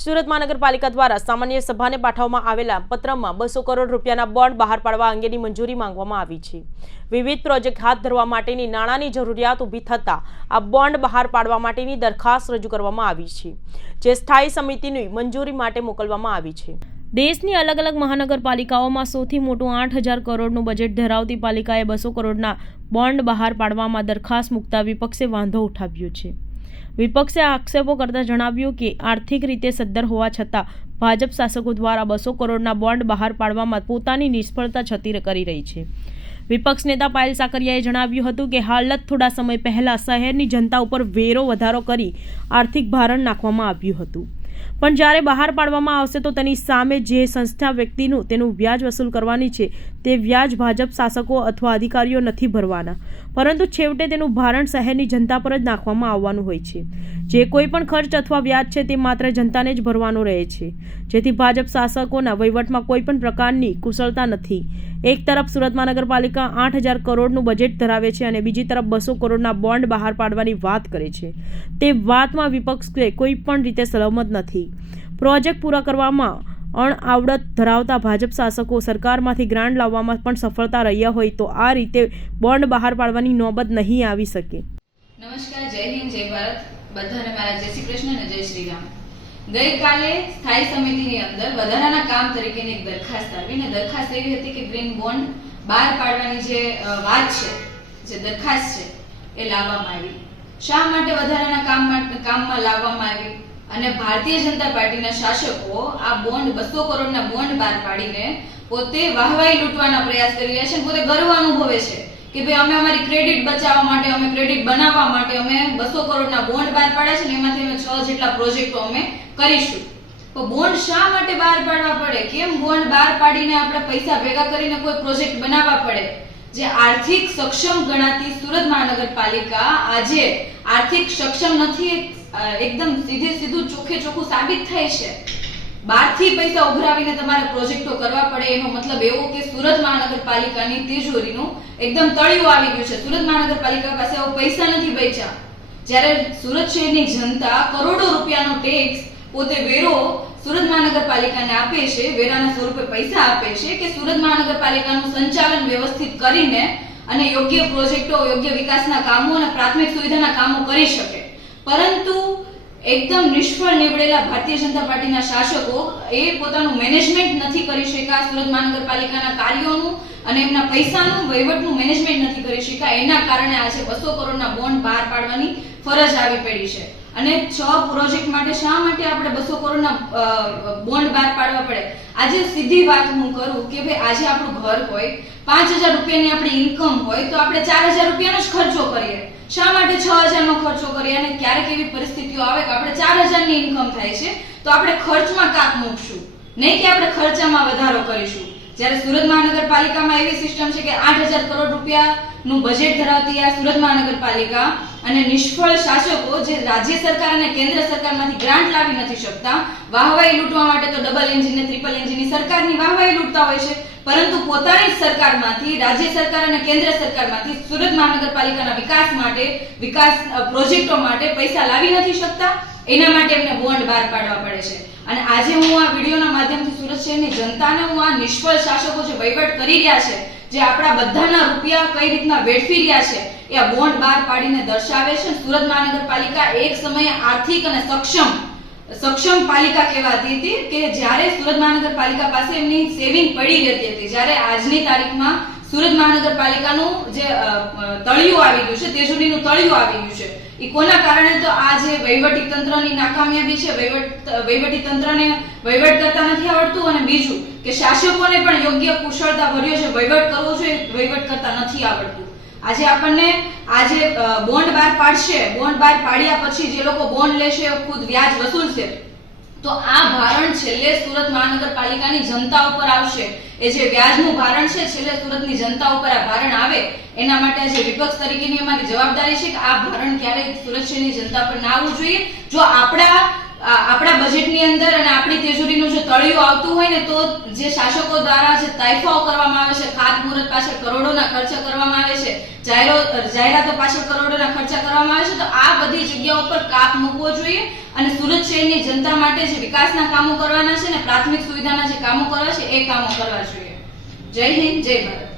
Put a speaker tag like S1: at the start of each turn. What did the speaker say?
S1: સુરત મહાનગરપાલિકા દ્વારા સામાન્ય સભાને પાઠવવામાં આવેલા પત્રમાં બસો કરોડ રૂપિયાના બોન્ડ બહાર પાડવા અંગેની મંજૂરી માંગવામાં આવી છે. વિવિધ પ્રોજેક્ટ હાથ ધરવા માટેની નાણાંની જરૂરિયાત ઊભી થતાં આ બોન્ડ બહાર પાડવા માટેની દરખાસ્ત રજૂ કરવામાં આવી છે, જે સ્થાયી સમિતિની મંજૂરી માટે મોકલવામાં આવી છે. દેશની અલગ અલગ મહાનગરપાલિકાઓમાં સૌથી મોટું આઠ હજાર કરોડનું બજેટ ધરાવતી પાલિકાએ બસો કરોડના બોન્ડ બહાર પાડવામાં દરખાસ્ત મૂકતા વિપક્ષે વાંધો ઉઠાવ્યો છે. વિપક્ષે આક્ષેપો કરતા જણાવ્યું કે, આર્થિક રીતે સદ્ધર હોવા છતાં, ભાજપ શાસકો દ્વારા બસો કરોડના બોન્ડ બહાર પાડવામાં પોતાની નિષ્ફળતા છતી કરી રહી છે. વિપક્ષ નેતા પાયલ સાકરિયાએ જણાવ્યું હતું કે હાલત થોડા સમય પહેલા શહેરની જનતા ઉપર વેરો વધારો કરી આર્થિક ભારણ નાખવામાં આવ્યું હતું. પણ જ્યારે બહાર પાડવામાં આવશે તો તેની સામે જે સંસ્થા વ્યક્તિનું તેનું વ્યાજ વસૂલ કરવાની છે, તે વ્યાજ ભાજપ શાસકો અથવા અધિકારીઓ નથી ભરવાના. પરંતુ છેવટે તેનું ભારણ શહેરની જનતા પર જ નાખવામાં આવવાનું હોય છે. જે કોઈ પણ ખર્ચ અથવા વ્યાજ છે તે માત્ર જનતાને જ ભરવાનો રહે છે. જેથી ભાજપ શાસકોના વહીવટમાં કોઈ પણ પ્રકારની કુશળતા નથી. એક તરફ સુરત મહાનગરપાલિકા આઠ હજાર કરોડનું બજેટ ધરાવે છે અને બીજી તરફ બસો કરોડના બોન્ડ બહાર પાડવાની વાત કરે છે. તે વાતમાં વિપક્ષ કોઈ પણ રીતે સલામત નથી. પ્રોજેક્ટ પૂરા કરવામાં અણઆવડત ધરાવતા ભાજપ શાસકો સરકારમાંથી ગ્રાન્ટ લાવવામાં પણ સફળતા રહ્યા હોય તો આ રીતે બોન્ડ બહાર પાડવાની નોબત નહીં આવી શકે.
S2: નમસ્કાર, જય હિન્દ, જય ભારત. બધાને મારા જય શ્રી કૃષ્ણ અને જય શ્રી ગઈકાલે સ્થાયી સમિતિની અંદર વધારાના કામ તરીકેની એક દરખાસ્ત આવી દરખાસ્ત એવી હતી કે ગ્રીન બોન્ડ બહાર પાડવાની જે વાત છે, જે દરખાસ્ત છે, એ લાવવામાં આવી. શા માટે વધારાના કામ કામમાં લાવવામાં આવી? અને ભારતીય જનતા પાર્ટીના શાસકો આ બોન્ડ, બસો કરોડના બોન્ડ બહાર પાડીને પોતે વાહવાઈ લૂંટવાના પ્રયાસ કરી રહ્યા છે પોતે ગર્વ અનુભવે છે કે ભાઈ અમે અમારી ક્રેડિટ બચાવવા માટે, અમે ક્રેડિટ બનાવવા માટે, અમે બસો કરોડના બોન્ડ બહાર પાડ્યા છે ને એમાંથી અમે છ જેટલા પ્રોજેક્ટો અમે કરીશું. તો બોન્ડ શા માટે બહાર પાડવા પડે? કેમ બોન્ડ બહાર પાડીને આપણે પૈસા ભેગા કરીને કોઈ પ્રોજેક્ટ બનાવવા પડે? જે આર્થિક સક્ષમ ગણાતી સુરત મહાનગરપાલિકા આજે આર્થિક સક્ષમ નથી એકદમ સીધે સીધું ચોખ્ખે ચોખ્ખું સાબિત થાય છે. બહારથી પૈસા ઉઘરાવીને તમારે પ્રોજેક્ટો કરવા પડે, એનો મતલબ એવો કે સુરત મહાનગરપાલિકાની તિજોરીનું એકદમ તળિયું આવી ગયું છે. સુરત મહાનગરપાલિકા પાસે આવો પૈસા નથી બચ્યા. જ્યારે સુરત શહેરની જનતા કરોડો રૂપિયાનો ટેક્સ પોતે વેરો સુરત મહાનગરપાલિકાને આપે છે, વેરાના સ્વરૂપે પૈસા આપે છે કે સુરત મહાનગરપાલિકાનું સંચાલન વ્યવસ્થિત કરીને અને યોગ્ય પ્રોજેક્ટો, યોગ્ય વિકાસના કામો અને પ્રાથમિક સુવિધાના કામો કરી શકે. પરંતુ એકદમ નિષ્ફળ નીવડેલા ભારતીય જનતા પાર્ટીના શાસકો એ પોતાનું મેનેજમેન્ટ નથી કરી શક્યા સુરત મહાનગરપાલિકાના કાર્યોનું અને એમના પૈસાનું, વહીવટનું મેનેજમેન્ટ નથી કરી શક્યા. એના કારણે આજે બસો કરોડના બોન્ડ બહાર પાડવાની ફરજ આવી પડી છે. અને છ પ્રોજેક્ટ માટે શા માટે આપણે બસો કરોડના બોન્ડ બહાર પાડવા પડે? આજે સીધી વાત હું કરું કે ભાઈ, આજે આપણું ઘર હોય, પાંચ હજાર રૂપિયાની આપણી ઇન્કમ હોય, તો આપણે ચાર હજાર રૂપિયાનો જ ખર્ચો કરીએ. શા માટે છ હજારનો ખર્ચો કરીએ? પરિસ્થિતિઓ આવે કે આપણે ચાર હજારની ઇન્કમ થાય છે, તો આપણે ખર્ચમાં કાપ મૂકશું. નહીં કે આપણે ખર્ચામાં વધારો કરીશું. જ્યારે સુરત મહાનગરપાલિકામાં એવી સિસ્ટમ છે કે આઠ હજાર કરોડ રૂપિયાનું બજેટ ધરાવતી આ સુરત મહાનગરપાલિકા અને નિષ્ફળ શાસકો જે રાજ્ય સરકાર અને કેન્દ્ર સરકારમાંથી ગ્રાન્ટ લાવી નથી શકતા વાહવાઈ લૂંટવા માટે તો ડબલ એન્જિન ને ટ્રિપલ એન્જિનની સરકારની વાહવાઈ લૂંટતા હોય છે. પરંતુ પોતાની સરકારમાંથી, રાજ્ય સરકાર અને કેન્દ્ર સરકારમાંથી સુરત મહાનગરપાલિકાના વિકાસ માટે, વિકાસ પ્રોજેક્ટો માટે પૈસા લાવી નથી શકતા. એના માટે એમને બોન્ડ બહાર પાડવા પડે છે. અને આજે હું આ વિડીયોના માધ્યમથી સુરત શહેરની જનતાને હું આ નિષ્ફળ શાસકો જે વહીવટ કરી રહ્યા છે, જે આપણા બધાના રૂપિયા કઈ રીતના વેડફી રહ્યા છે, એ આ બોન્ડ બહાર પાડીને દર્શાવે છે. સુરત મહાનગરપાલિકા એક સમયે આર્થિક અને સક્ષમ સક્ષમ પાલિકા કહેવાતી હતી કે જ્યારે સુરત મહાનગરપાલિકા પાસે એમની સેવિંગ પડી રહેતી હતી, જ્યારે આજની તારીખમાં સુરત મહાનગરપાલિકાનું જે તળિયું આવી ગયું છે તેજોરીનું તળિયું આવી ગયું છે, એ કોના કારણે તો આ જે વહીવટી તંત્રની નાકામયાબી છે, વહીવટ, વહીવટી તંત્રને વહીવટ કરતા નથી આવડતું અને બીજું કે શાસકોને પણ યોગ્ય કુશળતા ભર્યો છે, વહીવટ કરવો જોઈએ, વહીવટ કરતા નથી આવડતું. આજે આપણને આજે બોન્ડ બહાર પાડશે, બોન્ડ બહાર પાડ્યા પછી જે લોકો બોન્ડ લેશે ખુદ વ્યાજ વસૂલશે. તો આ ભારણ છેલ્લે સુરત મહાનગરપાલિકાની જનતા ઉપર આવશે. એ જે વ્યાજનું ભારણ છે, છેલ્લે સુરતની જનતા ઉપર આ ભારણ આવે, એના માટે આજે વિપક્ષ તરીકેની અમારી જવાબદારી છે કે આ ભારણ ક્યારેય સુરત શહેરની જનતા પર ના આવવું જોઈએ. જો આપણા આપણા બજેટની અંદર અને આપણી તેજુરીનું જો તળિયું આવતું હોય ને તો જે શાસકો દ્વારા જે તાઇફાઓ કરવામાં આવે છે ખાતમુહૂર્ત પાછળ કરોડોના ખર્ચા કરવામાં આવે છે જાહેરો જાહેરાતો પાછળ કરોડોના ખર્ચા કરવામાં આવે છે, તો આ બધી જગ્યાઓ પર કાપ મૂકવો જોઈએ અને સુરત શહેરની જનતા માટે જે વિકાસના કામો કરવાના છે ને પ્રાથમિક સુવિધાના જે કામો કરવા છે, એ કામો કરવા જોઈએ. જય હિન્દ, જય ભારત.